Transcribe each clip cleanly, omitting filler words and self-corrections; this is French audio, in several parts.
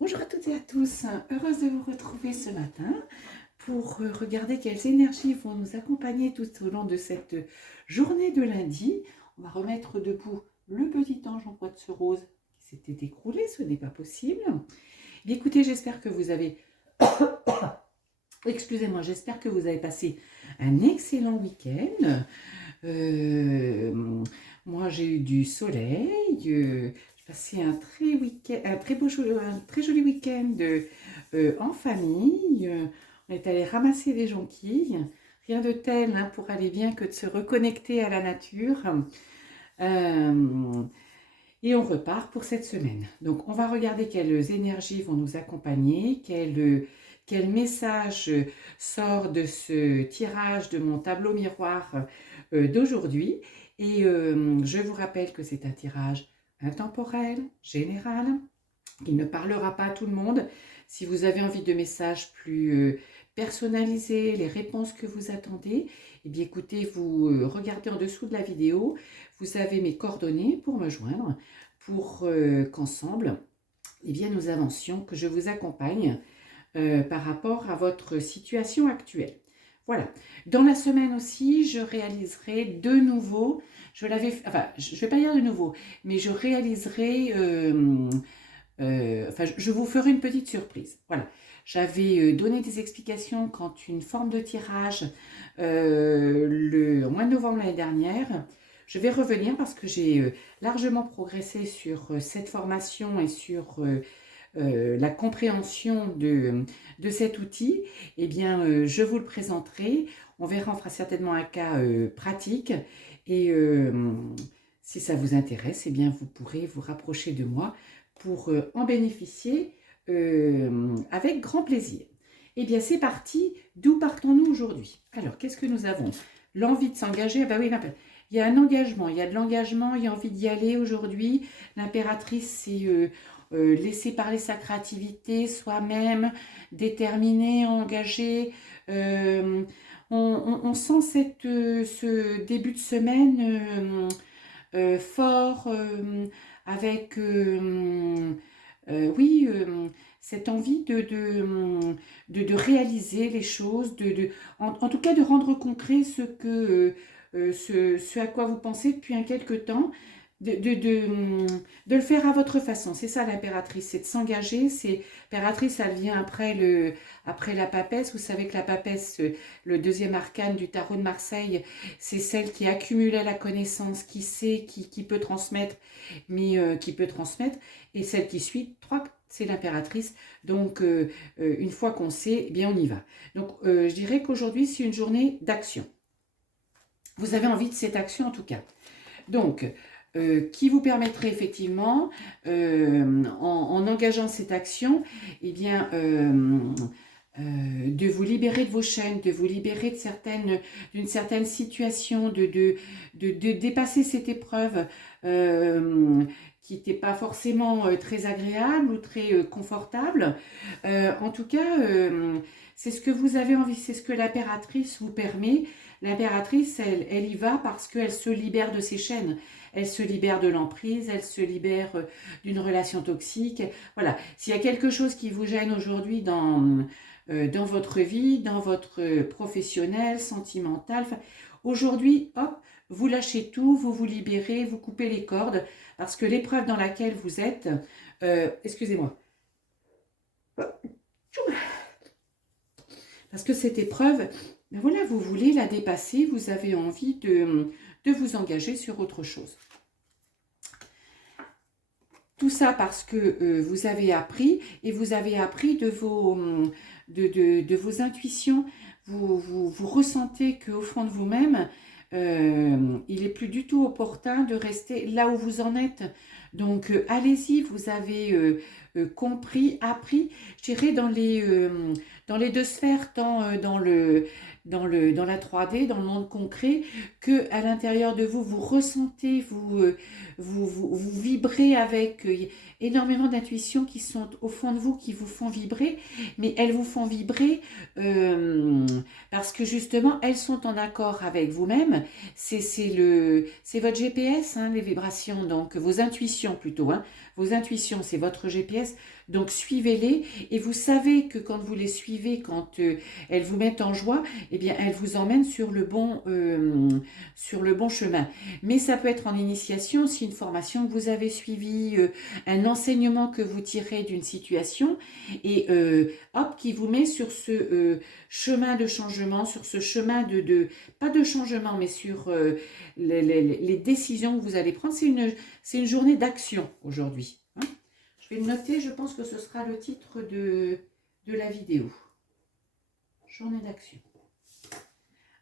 Bonjour à toutes et à tous, heureuse de vous retrouver ce matin pour regarder quelles énergies vont nous accompagner tout au long de cette journée de lundi. On va remettre debout le petit ange en bois de ce rose qui s'était écroulé, ce n'est pas possible. Et écoutez, j'espère que vous avez... Excusez-moi, j'espère que vous avez passé un excellent week-end. Moi, j'ai eu du soleil. J'ai passé un très joli week-end en famille. On est allé ramasser des jonquilles. Rien de tel pour aller bien que de se reconnecter à la nature. Et on repart pour cette semaine. Donc, on va regarder quelles énergies vont nous accompagner, quel message sort de ce tirage de mon tableau miroir d'aujourd'hui. Et je vous rappelle que c'est un tirage intemporel, général, qui ne parlera pas à tout le monde. Si vous avez envie de messages plus personnalisés, les réponses que vous attendez, eh bien écoutez, vous regardez en dessous de la vidéo, vous avez mes coordonnées pour me joindre, pour qu'ensemble, eh bien nous avancions, que je vous accompagne par rapport à votre situation actuelle. Voilà. Dans la semaine aussi, je réaliserai de nouveau, je ne vais pas dire de nouveau, mais je réaliserai, je vous ferai une petite surprise. Voilà. J'avais donné des explications quand une forme de tirage le mois de novembre l'année dernière. Je vais revenir parce que j'ai largement progressé sur cette formation et sur la compréhension de cet outil. Eh bien, je vous le présenterai. On verra, on fera certainement un cas pratique. Et si ça vous intéresse, eh bien, vous pourrez vous rapprocher de moi pour en bénéficier avec grand plaisir. Eh bien, c'est parti. D'où partons-nous aujourd'hui? Alors, qu'est-ce que nous avons? L'envie de s'engager. Ah bah oui, il y a un engagement, il y a de l'engagement, il y a envie d'y aller aujourd'hui. L'impératrice, c'est laisser parler sa créativité, soi-même, déterminé, engagé. On sent ce début de semaine fort, avec oui, cette envie de réaliser les choses, en tout cas de rendre concret ce à quoi vous pensez depuis un quelque temps, de le faire à votre façon. C'est ça l'impératrice, c'est de s'engager. L'impératrice, elle vient après la papesse. Vous savez que la papesse, le deuxième arcane du tarot de Marseille, c'est celle qui accumulait la connaissance, qui sait, qui peut transmettre, mais qui peut transmettre. Et celle qui suit, c'est l'impératrice. Donc, une fois qu'on sait, eh bien on y va. Donc, je dirais qu'aujourd'hui, c'est une journée d'action. Vous avez envie de cette action en tout cas. Donc, qui vous permettrait effectivement, en engageant cette action, eh bien, de vous libérer de vos chaînes, de vous libérer d'une certaine situation, de dépasser cette épreuve qui n'était pas forcément très agréable ou très confortable. En tout cas, c'est ce que vous avez envie, c'est ce que l'impératrice vous permet. L'impératrice, elle y va parce qu'elle se libère de ses chaînes. Elle se libère de l'emprise, elle se libère d'une relation toxique. Voilà, s'il y a quelque chose qui vous gêne aujourd'hui dans votre vie, dans votre professionnel, sentimental, aujourd'hui, hop, vous lâchez tout, vous vous libérez, vous coupez les cordes, parce que l'épreuve dans laquelle vous êtes, excusez-moi, parce que cette épreuve, ben voilà, vous voulez la dépasser, vous avez envie de vous engager sur autre chose. Tout ça parce que vous avez appris, et vous avez appris de vos intuitions. Vous ressentez qu'au fond de vous-même, il n'est plus du tout opportun de rester là où vous en êtes. Donc, allez-y, vous avez compris, appris, je dirais, dans les deux sphères, tant dans la 3D, dans le monde concret, que à l'intérieur de vous, vous ressentez, vous vibrez avec énormément d'intuitions qui sont au fond de vous, qui vous font vibrer, mais elles vous font vibrer parce que justement, elles sont en accord avec vous-même. C'est votre GPS, hein, les vibrations, donc vos intuitions plutôt, hein, vos intuitions, c'est votre GPS, donc suivez-les et vous savez que quand vous les suivez, quand elles vous mettent en joie, eh bien elles vous emmènent sur le bon chemin. Mais ça peut être en initiation, si une formation que vous avez suivie, un enseignement que vous tirez d'une situation et hop, qui vous met sur ce chemin de changement, sur ce chemin pas de changement, mais sur les décisions que vous allez prendre. C'est une journée d'action aujourd'hui. Hein. Je vais le noter, je pense que ce sera le titre de la vidéo. Journée d'action.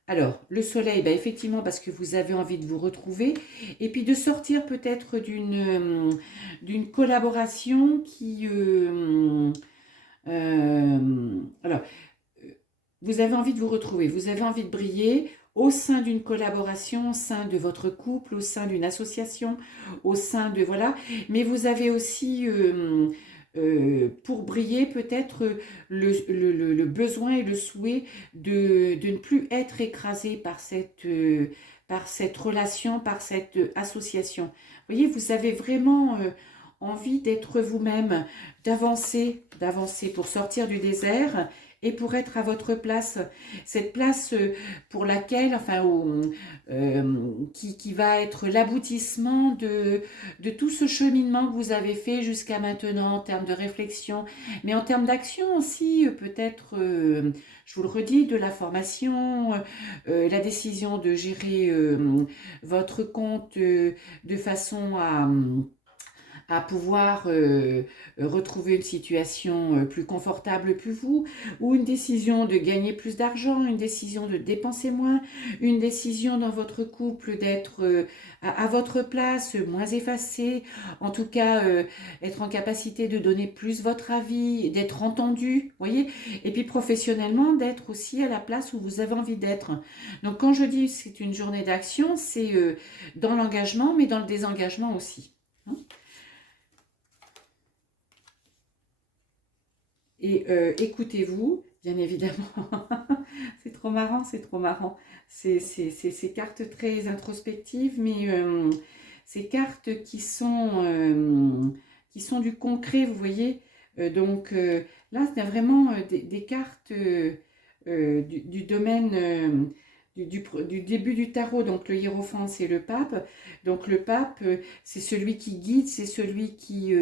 Alors, le soleil, bah effectivement, parce que vous avez envie de vous retrouver, et puis de sortir peut-être d'une collaboration qui... alors, vous avez envie de vous retrouver, vous avez envie de briller au sein d'une collaboration, au sein de votre couple, au sein d'une association, au sein de... Voilà, mais vous avez aussi... pour briller peut-être le besoin et le souhait de ne plus être écrasé par cette relation, par cette association. Vous voyez, vous avez vraiment envie d'être vous-même, d'avancer pour sortir du désert et pour être à votre place, cette place pour laquelle, enfin, qui va être l'aboutissement de tout ce cheminement que vous avez fait jusqu'à maintenant en termes de réflexion, mais en termes d'action aussi, peut-être, je vous le redis, de la formation, la décision de gérer votre compte de façon à pouvoir retrouver une situation plus confortable pour vous, ou une décision de gagner plus d'argent, une décision de dépenser moins, une décision dans votre couple d'être à votre place, moins effacé, en tout cas être en capacité de donner plus votre avis, d'être entendu, voyez, et puis professionnellement d'être aussi à la place où vous avez envie d'être. Donc quand je dis c'est une journée d'action, c'est dans l'engagement, mais dans le désengagement aussi. Hein. Et écoutez-vous, bien évidemment. C'est trop marrant, c'est trop marrant. Ces cartes très introspectives, mais ces cartes qui sont du concret, vous voyez. Donc là, c'est vraiment des cartes du domaine... du début du tarot, donc le hiérophant c'est le pape, donc le pape c'est celui qui guide, c'est celui qui...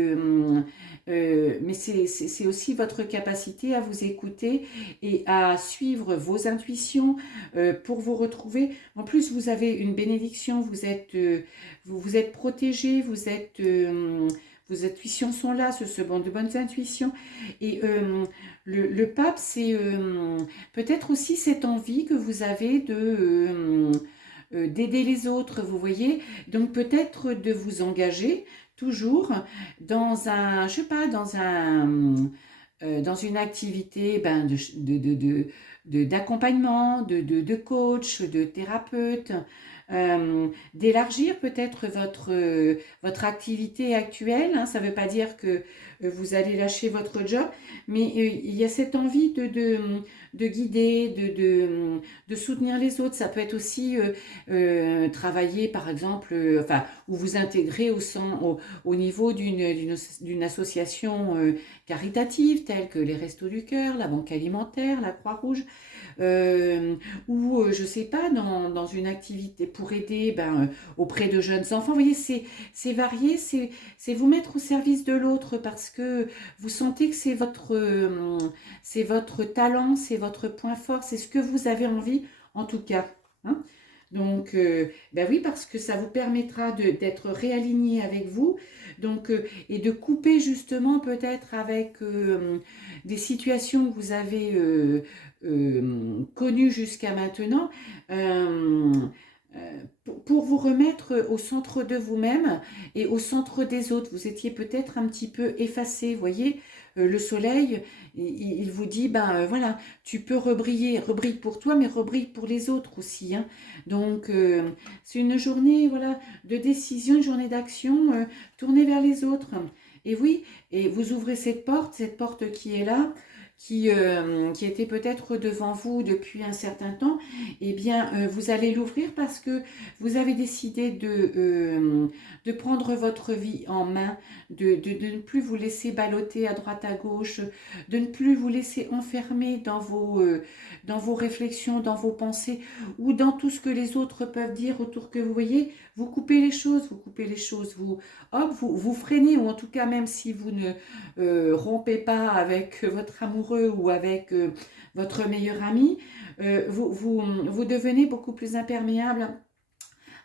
mais c'est aussi votre capacité à vous écouter et à suivre vos intuitions pour vous retrouver. En plus vous avez une bénédiction, vous êtes protégé, vos intuitions sont là, ce sont de bonnes intuitions. Et le pape, c'est peut-être aussi cette envie que vous avez d'aider les autres, vous voyez. Donc peut-être de vous engager toujours dans un, je sais pas, dans une activité d'accompagnement, de coach, de thérapeute, d'élargir peut-être votre activité actuelle. Hein. Ça ne veut pas dire que vous allez lâcher votre job, mais il y a cette envie de guider, de soutenir les autres. Ça peut être aussi travailler, par exemple, enfin, ou vous intégrer au niveau d'une association caritative, telle que les Restos du Cœur, la Banque Alimentaire, la Croix-Rouge, ou je sais pas, dans une activité pour aider auprès de jeunes enfants. Vous voyez, c'est varié, c'est vous mettre au service de l'autre parce que vous sentez que c'est votre talent, c'est votre point fort, c'est ce que vous avez envie en tout cas. Hein. Donc, oui, parce que ça vous permettra d'être réaligné avec vous, donc, et de couper justement peut-être avec des situations que vous avez connues jusqu'à maintenant, pour vous remettre au centre de vous-même et au centre des autres. Vous étiez peut-être un petit peu effacé, vous voyez, le soleil, il vous dit, voilà, tu peux rebriller pour toi, mais rebrille pour les autres aussi. Hein. Donc, c'est une journée, voilà, de décision, une journée d'action, tournée vers les autres. Et oui, et vous ouvrez cette porte qui est là, qui était peut-être devant vous depuis un certain temps, eh bien, vous allez l'ouvrir parce que vous avez décidé de prendre votre vie en main, de ne plus vous laisser balloter à droite à gauche, de ne plus vous laisser enfermer dans vos réflexions, dans vos pensées ou dans tout ce que les autres peuvent dire autour que vous voyez. Vous coupez les choses, vous coupez les choses, hop, vous freinez, ou en tout cas, même si vous ne rompez pas avec votre amoureux ou avec votre meilleur ami, vous devenez beaucoup plus imperméable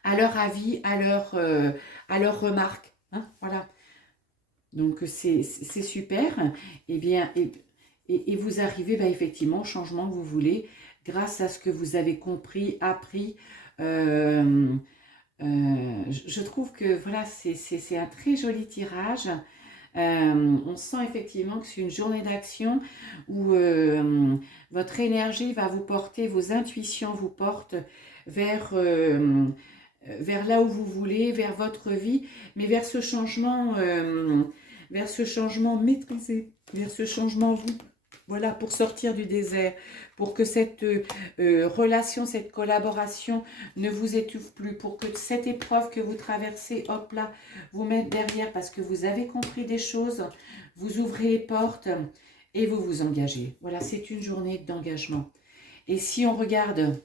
à leur avis, à leurs remarques. Hein, voilà. Donc c'est super. Et bien, et vous arrivez effectivement au changement que vous voulez grâce à ce que vous avez compris, appris. Je trouve que voilà, c'est un très joli tirage. On sent effectivement que c'est une journée d'action où votre énergie va vous porter, vos intuitions vous portent vers, vers là où vous voulez, vers votre vie, mais vers ce changement maîtrisé, vers ce changement vous. Voilà, pour sortir du désert, pour que cette relation, cette collaboration ne vous étouffe plus, pour que cette épreuve que vous traversez, hop là, vous mette derrière parce que vous avez compris des choses, vous ouvrez les portes et vous vous engagez. Voilà, c'est une journée d'engagement. Et si on regarde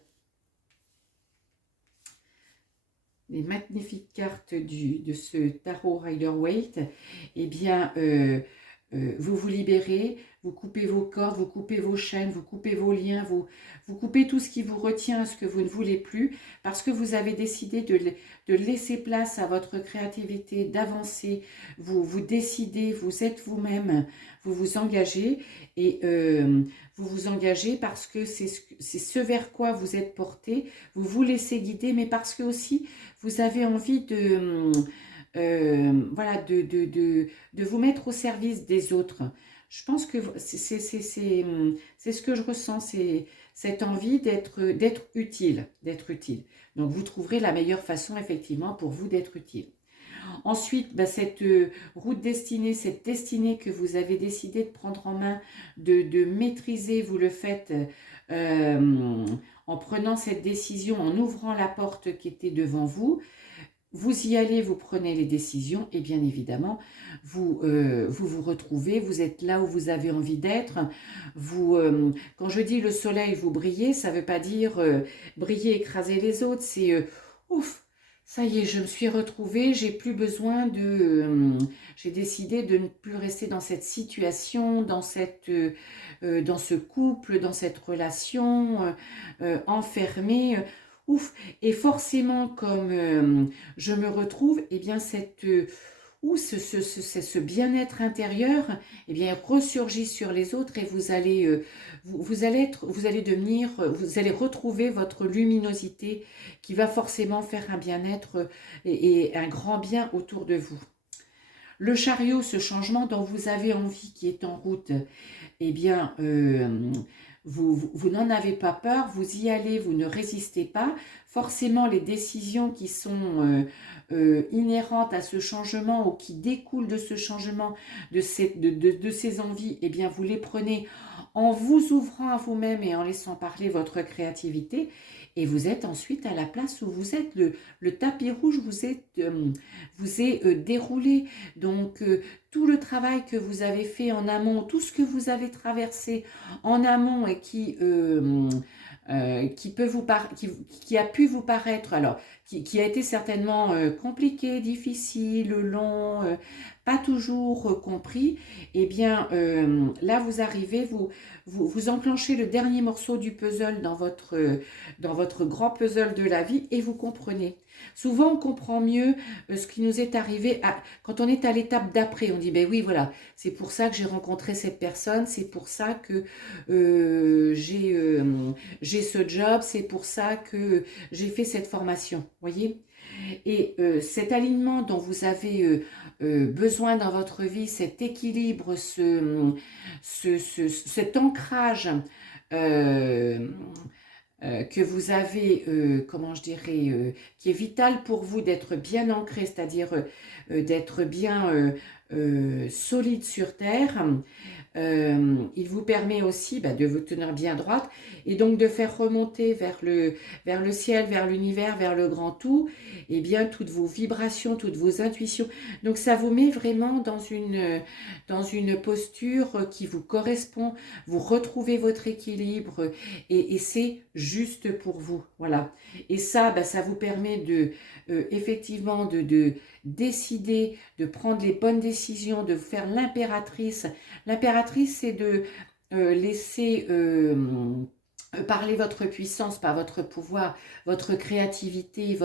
les magnifiques cartes de ce tarot Rider-Waite, eh bien, vous vous libérez, vous coupez vos cordes, vous coupez vos chaînes, vous coupez vos liens, vous coupez tout ce qui vous retient à ce que vous ne voulez plus, parce que vous avez décidé de laisser place à votre créativité, d'avancer, vous décidez, vous êtes vous-même, vous vous engagez, et vous vous engagez parce que c'est ce vers quoi vous êtes porté, vous vous laissez guider, mais parce que aussi vous avez envie voilà, de vous mettre au service des autres. Je pense que c'est ce que je ressens, c'est cette envie d'être utile, d'être utile. Donc vous trouverez la meilleure façon effectivement pour vous d'être utile. Ensuite, cette route destinée, cette destinée que vous avez décidé de prendre en main, de maîtriser, vous le faites en prenant cette décision, en ouvrant la porte qui était devant vous. Vous y allez, vous prenez les décisions et bien évidemment, vous retrouvez, vous êtes là où vous avez envie d'être. Quand je dis le soleil, vous brillez, ça ne veut pas dire briller, écraser les autres, c'est ouf, ça y est, je me suis retrouvée, j'ai plus besoin j'ai décidé de ne plus rester dans cette situation, dans ce couple, dans cette relation, enfermée. Ouf, et forcément, comme je me retrouve, eh bien, ce bien-être intérieur, eh bien, ressurgit sur les autres et vous allez retrouver votre luminosité qui va forcément faire un bien-être et un grand bien autour de vous. Le chariot, ce changement dont vous avez envie qui est en route, eh bien, vous n'en avez pas peur, vous y allez, vous ne résistez pas. Forcément, les décisions qui sont inhérentes à ce changement ou qui découlent de ce changement, de ces envies, eh bien, vous les prenez en vous ouvrant à vous-même et en laissant parler votre créativité. Et vous êtes ensuite à la place où vous êtes. Le tapis rouge vous est déroulé. Donc, tout le travail que vous avez fait en amont, tout ce que vous avez traversé en amont et qui a pu vous paraître, alors qui a été certainement compliqué, difficile, long, pas toujours compris, eh bien là vous arrivez, vous enclenchez le dernier morceau du puzzle dans votre grand puzzle de la vie et vous comprenez. Souvent on comprend mieux ce qui nous est arrivé quand on est à l'étape d'après. On dit ben oui voilà, c'est pour ça que j'ai rencontré cette personne, c'est pour ça que j'ai ce job, c'est pour ça que j'ai fait cette formation, voyez. Et cet alignement dont vous avez besoin dans votre vie, cet équilibre, cet ancrage que vous avez, comment je dirais, qui est vital pour vous d'être bien ancré, c'est-à-dire d'être bien solide sur terre. Il vous permet aussi de vous tenir bien droite et donc de faire remonter vers le ciel, vers l'univers, vers le grand tout, et bien toutes vos vibrations, toutes vos intuitions. Donc ça vous met vraiment dans une posture qui vous correspond, vous retrouvez votre équilibre et c'est juste pour vous. Voilà. Et ça, ça vous permet effectivement de décider, de prendre les bonnes décisions, de faire l'impératrice. L'impératrice, c'est de laisser parler votre puissance, par votre pouvoir, votre créativité,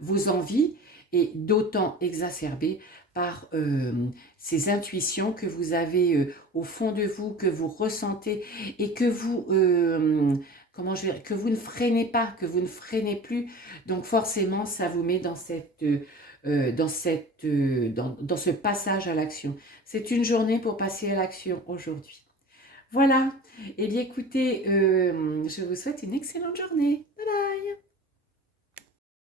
vos envies, et d'autant exacerbées par ces intuitions que vous avez au fond de vous, que vous ressentez et que vous... que vous ne freinez pas, que vous ne freinez plus. Donc forcément, ça vous met dans dans ce passage à l'action. C'est une journée pour passer à l'action aujourd'hui. Voilà. Eh bien, écoutez, je vous souhaite une excellente journée. Bye bye.